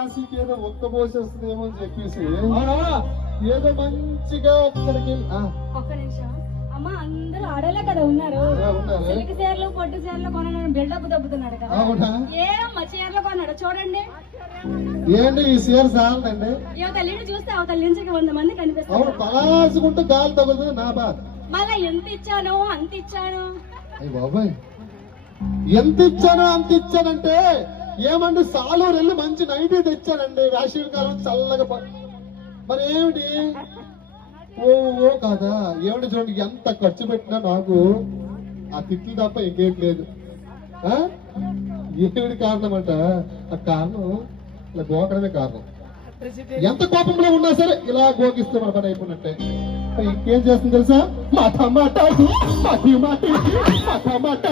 రాశికి ఏదో ఒక్క పోసేస్తుందేమో అని చెప్పేసి ఏదో మంచిగా ఒక్కడికి ఒక్క నిమిషం అమ్మా, అందరూ ఆడలే కదా ఉన్నారు. సిల్క్ చీరలు పొట్టు చీరలు కొనని బిల్డప్ దబ్బుతున్నాడు కదా. ఏమమ్మా చీరలు కొన్నాడు చూడండి. ఏంటి ఈ చీర చాలండి. తల్లిని చూస్తే అవతల నుంచి 100 మంది కనిపిస్తారు. పలాసుకుంటే గాలి తగులుతుంది నా బాధ. మళ్ళా ఎంత ఇచ్చాను అంత ఇచ్చాను. అయ్యి బాబాయ్, ఎంత ఇచ్చానో అంత ఇచ్చానంటే ఏమండి, సాలూరు వెళ్ళి మంచి నైటీ తెచ్చానండి. వేసవి కాలం చల్లగా మరి ఏమిటి ఓ కాదా ఏమిటి? చూడండి ఎంత ఖర్చు పెట్టినా నాకు ఆ తిట్లు తప్ప ఇంకేం లేదు. ఏమిటి కారణం అంట? ఆ కారణం ఇలా గోకడమే కారణం. ఎంత కోపంలో ఉన్నా సరే ఇలా గోకిస్తే మన పని అయిపోయినట్టే. ఇంకేం చేస్తుంది తెలుసా? మాట మాట మాట మాట మాట